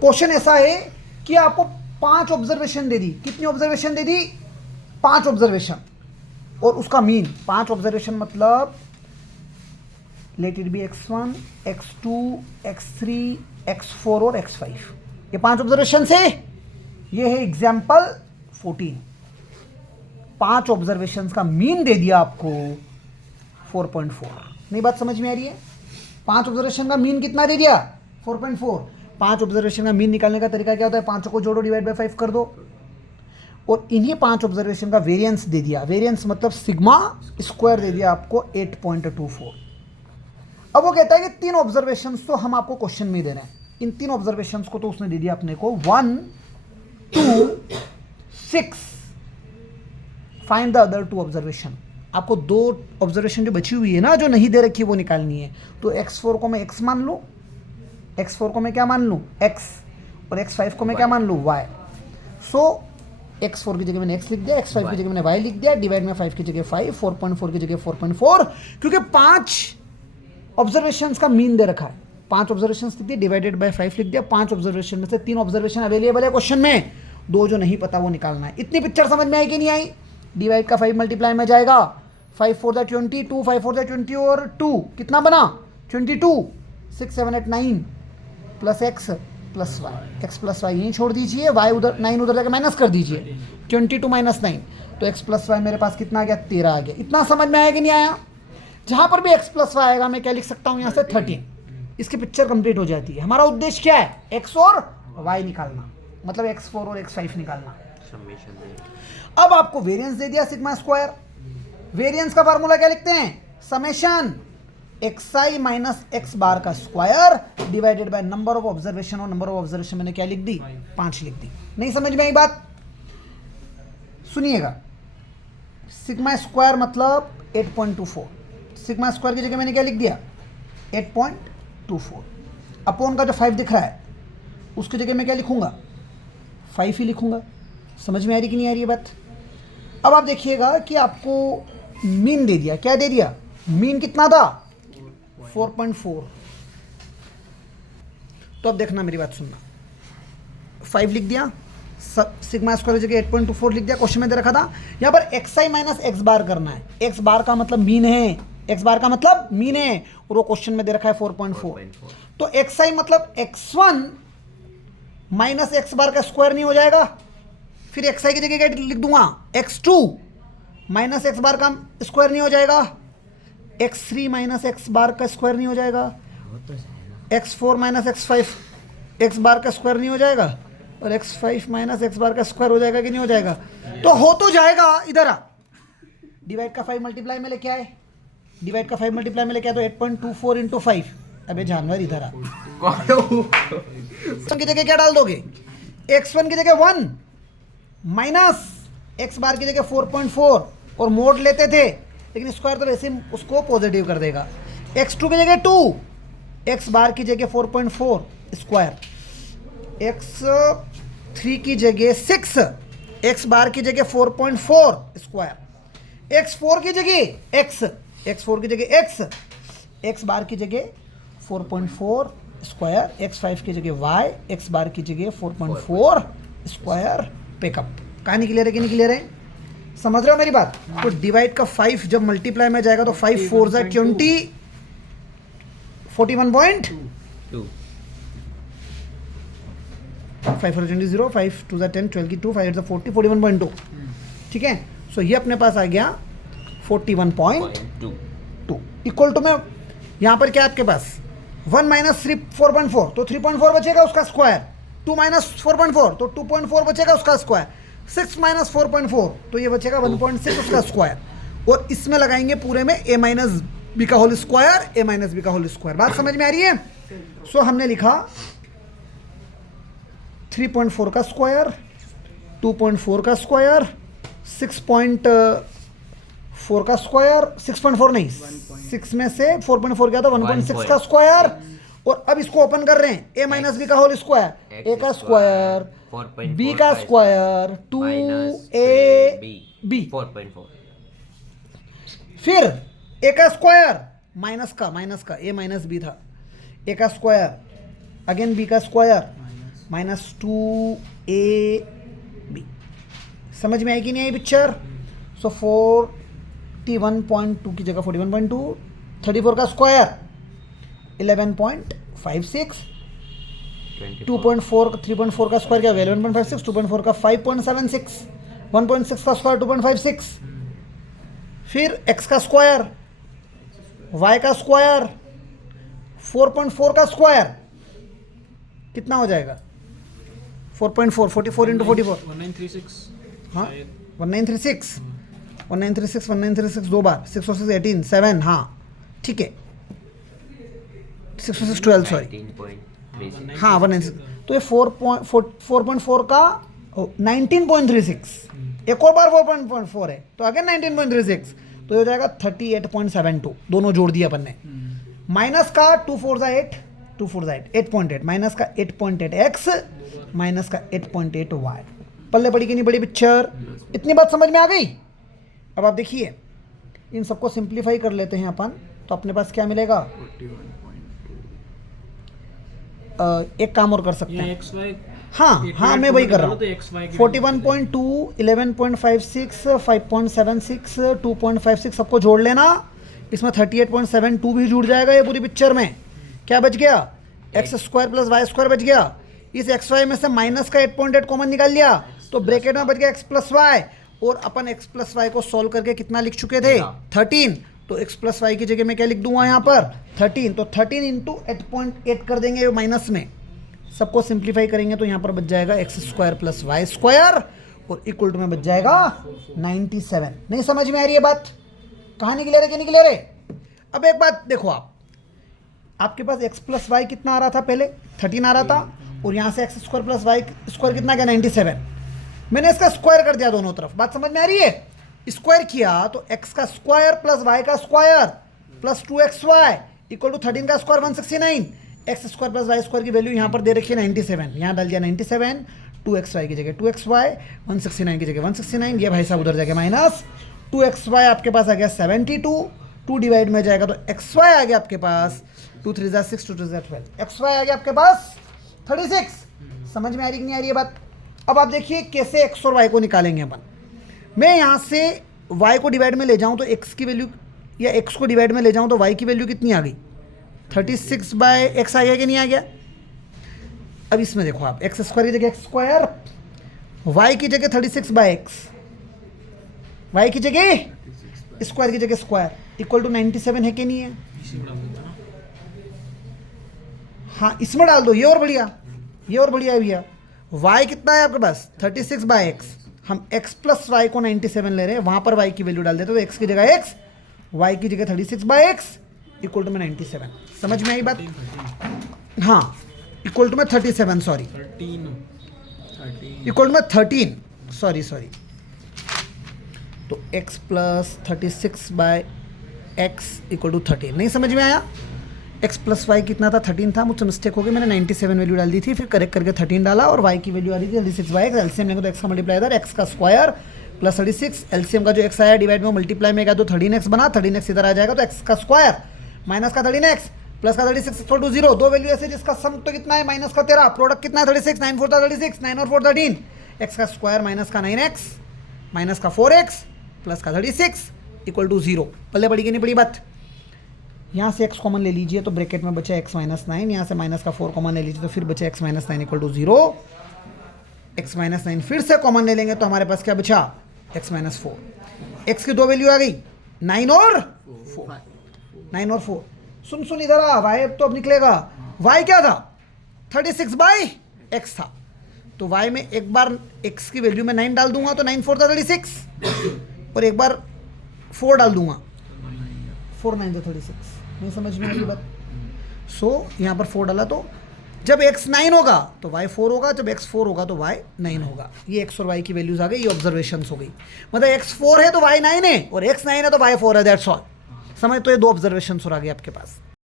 Question ऐसा है कि आपको 5 ऑब्जर्वेशन दे दी। कितनी ऑब्जर्वेशन दे दी? 5 ऑब्जर्वेशन, और उसका मीन। 5 ऑब्जर्वेशन मतलब let it be x1, x2, x3, x4 और x5। ये 5 ऑब्जर्वेशन से, ये है एग्जाम्पल 14। 5 ऑब्जर्वेशन का मीन दे दिया आपको 4.4। नहीं बात समझ में आ रही है? 5 ऑब्जर्वेशन का मीन कितना दे दिया? 4.4। 5 ऑब्जर्वेशन का मीन निकालने का तरीका क्या होता है? 5 को जोड़ो, डिवाइड बाय 5 कर दो, और इन्हीं 5 ऑब्जर्वेशन का वेरिएंस दे दिया। वेरिएंस मतलब सिग्मा स्क्वायर दे दिया आपको 8.24। अब वो कहता है कि 3 ऑब्जर्वेशन तो हम आपको क्वेश्चन में दे रहे हैं, इन 3 ऑब्जर्वेशन को तो उसने दे दिया अपने को 1, 2, 6। Find the other 2 observation. आपको 2 ऑब्जर्वेशन जो बची हुई है ना, जो नहीं दे रखी है, वो निकालनी है। तो x4 को मैं x मान लूँ, x4 को मैं क्या मान लूँ? x, और x5 को मैं क्या मान लूँ? y। सो x4 की जगह मैंने x लिख दिया, x5 की जगह मैंने y लिख दिया, डिवाइड में 5 की जगह 5, 4.4 की जगह 4.4, क्योंकि 5 ऑब्जर्वेशंस का मीन दे रखा है। 5 ऑब्जर्वेशंस लिख दिए, डिवाइडेड बाय 5 लिख दिया। 5 ऑब्जर्वेशन में से 3 ऑब्जर्वेशन अवेलेबल है क्वेश्चन में, 2 जो नहीं पता वो निकालना है। इतनी पिक्चर समझ में आई कि नहीं आई? डिवाइड का 5 मल्टीप्लाई में जाएगा, 5 4 द 20, 2 5 4 द 20 और 2 कितना बना? 22। 6 7 8 9 plus x plus y, x plus y यहीं छोड़ दीजिए, वाई उधर 9 उधर जाकर माइनस कर दीजिए, 22 माइनस 9, तो x प्लस वाई मेरे पास कितना आ गया? 13 आ गया। इतना समझ में आया कि नहीं आया? जहाँ पर भी x प्लस वाई आएगा मैं क्या लिख सकता हूँ यहाँ से? 13। इसकी पिक्चर कंप्लीट हो जाती है। हमारा उद्देश्य क्या है? x और y निकालना, मतलब x4 और x5 निकालना। अब आपको वेरिएंस दे दिया सिग्मा स्क्वायर। वेरिएंस का फार्मूला क्या लिखते हैं? समेशन xi माइनस x बार का square divided by number of observation, और नंबर ऑफ ऑब्जर्वेशन मैंने क्या लिख दी? 5 लिख दी। नहीं समझ में आई बात? सुनिएगा, सिग्मा स्क्वायर मतलब 8.24। सिग्मा स्क्वायर की जगह मैंने क्या लिख दिया? 8.24। अपॉन का जो 5 दिख रहा है उसकी जगह मैं क्या लिखूंगा? 5 ही लिखूंगा। समझ में आ रही कि नहीं आ रही है बात? अब आप देखिएगा कि आपको मीन दे दिया। क्या दे दिया? मीन कितना था? 4.4। तो अब देखना, मेरी बात सुनना। 5 लिख दिया, सिग्मा स्क्वायर की जगह 8.24 लिख दिया। क्वेश्चन में दे रखा था यहाँ पर xi माइनस x बार करना है। x बार का मतलब मीन है, x बार का मतलब मीन है, और वो क्वेश्चन में दे रखा है 4.4। तो xi मतलब x1 माइनस x बार का स्क्वायर नहीं हो जाएगा? फिर xi की जगह क्या लिख दूंगा? x2 माइनस x बार का स्क्वायर नहीं हो जाएगा? x3 माइनस x बार का स्क्वायर नहीं हो जाएगा? x4 माइनस x5 x बार का स्क्वायर नहीं हो जाएगा? और x5 माइनस x बार का स्क्वायर हो जाएगा कि नहीं हो जाएगा? तो हो तो जाएगा। इधर आ, डिवाइड का 5 मल्टीप्लाई में लेके आए, डिवाइड का 5 मल्टीप्लाई में लेके आए, तो 8.24 इंटू 5। अबे जानवर इधर आ, की जगह क्या डाल दोगे? x1 की जगह 1 माइनस x बार की जगह 4.4, और मोड लेते थे, लेकिन स्क्वायर तो वैसे उसको पॉजिटिव कर देगा। x2 की जगह 2, x बार की जगह 4.4 स्क्वायर, x3 की जगह 6, x बार की जगह 4.4 स्क्वायर, x4 की जगह x, x4 की जगह x, x बार की जगह 4.4 स्क्वायर, x5 की जगह y, x बार की जगह 4.4 स्क्वायर। पिकअप। कहानी क्लियर है कि नहीं क्लियर है? समझ रहे हो मेरी बात? तो डिवाइड का 5 जब मल्टीप्लाई में जाएगा तो 5 4 जा 20, 41.2, 5 4 20 0, 5 2 जा 10, 12 की 2, 5 8 जा 40, 41.2। ठीक है, सो ये अपने पास आ गया 41.2 इक्वल टू में यहाँ पर क्या आपके पास 1 माइनस 3 4.4, तो 3.4 बचेगा उसका स्क्वायर, 2 माइनस 4.4 तो 2.4 बचेगा उसका स्क्वायर, 6 माइनस 4.4 तो ये बचेगा 1.6 उसका स्क्वायर, और इसमें लगाएंगे पूरे में a माइनस बी का whole square, a minus b का होल स्क्वायर। बात समझ में आ रही है? सो हमने लिखा 3.4 का स्क्वायर, 2.4 का स्क्वायर, 6.4 का स्क्वायर, 6.4 नहीं, 6 में से 4.4 क्या था? 1.6 का स्क्वायर, और अब इसको ओपन कर रहे हैं, a माइनस बी का होल स्क्वायर, a का स्क्वायर, b का स्क्वायर, 2ab, 4.4, फिर a का स्क्वायर माइनस का a माइनस b था, a का स्क्वायर, अगेन b का स्क्वायर, -2ab। समझ में आई कि नहीं आई पिक्चर? सो 41.2 की जगह 41.2, 34 का स्क्वायर 11.56, 2.4 3.4 का स्क्वायर क्या 11.56, 2.4 का 5.76, 1.6 का स्क्वायर 2.56, फिर x का स्क्वायर, y का स्क्वायर, 4.4 का स्क्वायर कितना हो जाएगा? 4.4, 44 इंटू 44 1936। हाँ 1936, 1936 दो बार, 6 और 6 18, 7 हाँ ठीक है, 6 और 6 12 सॉरी 19.36। हाँ 196। तो ये 4.4 का 19.36, एक और बार 4.4 है तो अगेन 19.36, तो ये हो जाएगा 38.72। दोनों जोड़ दिया अपन ने। माइनस का 2 4 8, 2 4 8 8.8, माइनस का 8.8 x, माइनस का 8.8 y। पल्ले बड़ी की नहीं बड़ी पिक्चर? इतनी बात समझ में आ गई? अब आप देखिए इन सबको सिंप्लीफाई कर लेते हैं अपन, तो अपने पास क्या मिलेगा? एक काम और कर सकते हैं। एक्स वाई हाँ मैं वही कर रहा हूँ। तो एक्स वाई 41.2, 11.56, 5.76, 2.56 सबको जोड़ लेना, इसमें 38.72 भी जुड़ जाएगा ये पूरी पिक्चर में। क्या बच गया? X square plus y square बच गया। इस एक्स वाई में से माइनस का 8.8 कॉमन निकाल लिया तो ब्रैकेट में बच गया एक्स प्लस वाई, और अपन एक्स प्लस वाई को सॉल्व करके कितना लिख चुके थे? 13। तो एक्स प्लस वाई की जगह मैं क्या लिख दूंगा यहाँ पर? 13। तो 13 इंटू 8.8 कर देंगे माइनस में, सबको सिंप्लीफाई करेंगे तो यहाँ पर बच जाएगा x square plus y square, और इक्वल टू में बच जाएगा 97। नहीं समझ में आ रही है बात? कहाँ नहीं क्लियर है कि नहीं क्लियर है? अब एक बात देखो, आपके पास एक्स प्लस वाई कितना आ रहा था पहले? 13 आ रहा था, और यहाँ से x square plus y square कितना गया? 97। मैंने इसका स्क्वायर कर दिया दोनों तरफ। बात समझ में आ रही है? स्क्वायर किया तो एक्स का स्क्वायर प्लस वाई का square plus 2xy equal to 13 का square 169। X square plus y square की वैल्यू यहाँ पर दे रखी है 97, यहाँ डाल दिया 97, 2xy की जगह 2xy, 169 की जगह 169, ये भाई साहब उधर जाके माइनस 2xy आपके पास आ गया 72, 2 डिवाइड में जाएगा तो xy आ गया आपके पास 2 3 6, 2 2 12, xy आ गया आपके पास 36। समझ में आ रही कि नहीं आ रही है बात? अब आप देखिए कैसे x और y को निकालेंगे अपन। मैं यहाँ से y को डिवाइड में ले जाऊँ तो x की वैल्यू, या x को डिवाइड में ले जाऊँ तो y की वैल्यू कितनी आ गई? 36 बाय एक्स आ गया कि नहीं आ गया? अब इसमें देखो आप, एक्स स्क्वायर की जगह एक्स स्क्वायर, वाई की जगह 36 बाय एक्स, वाई की जगह स्क्वायर की जगह स्क्वायर इक्वल टू 97 है कि नहीं है? हाँ इसमें डाल दो, ये और बढ़िया, ये और बढ़िया है भैया। वाई कितना है आपके पास? 36 बाय एक्स, हम एक्स प्लस वाई को 97 ले रहे हैं, वहाँ पर वाई की वैल्यू डाल देते तो एक्स की जगह एक्स, वाई की जगह 36 बाय एक्स इक्वल टू में 97। समझ में आई बात? हाँ इक्वल टू में 37, सॉरी 13 इक्वल टू में 13, सॉरी तो x plus 36 by x equal to 13। नहीं समझ में आया? x प्लस वाई कितना था? 13 था, मुझसे मिस्टेक हो गई, मैंने 97 वैल्यू डाल दी थी, फिर करेक्ट करके 13 डाला, और y की वैल्यू आ रही थी 36 बाय एक्स। एलसीएम लेंगे तो x का मल्टीप्लाई इधर, x का स्क्वायर प्लस 36, एलसीएम का जो x आया डिवाइड में मल्टीप्लाई में गया तो 13x बना, 13x इधर आ जाएगा तो x का स्क्वायर माइनस का 13x प्लस का 36 इक्वल टू 0। दो वैल्यू ऐसे जिसका सम तो कितना है? माइनस का 13, प्रोडक्ट कितना है? 36, 9 4 36, 9 और 4 13, x का स्क्वायर माइनस का 9x माइनस का 4x प्लस का 36 इक्वल टू 0। पल्ले पड़ी कि नहीं पड़ी बात? यहाँ से x कॉमन ले लीजिए तो ब्रैकेट में बचा x माइनस 9, यहाँ से माइनस का 4 कॉमन ले लीजिए तो फिर बचा x minus 9 equal to 0। x minus 9 फिर से कॉमन ले लेंगे तो हमारे पास क्या बचा? x minus 4। x की दो वैल्यू आ गई, 9 और 4, 9 और 4। सुन इधर आ, y तो अब निकलेगा, y क्या था? 36 बाई एक्स था, तो y में एक बार x की वैल्यू में 9 डाल दूंगा तो 9 4 था 36, और एक बार 4 डाल दूंगा 4 9 था 36। नहीं समझ में आई बात? सो यहाँ पर 4 डाला तो जब x 9 होगा तो y 4 होगा, जब x 4 होगा तो y 9 होगा। ये x और y की वैल्यूज आ गई, ये ऑब्जर्वेशंस हो गई। मतलब x 4 है तो y 9 है, और x 9 है तो y 4 है, दैट्स ऑल। समझ? तो ये दो ऑब्जर्वेशंस और आ गए आपके पास।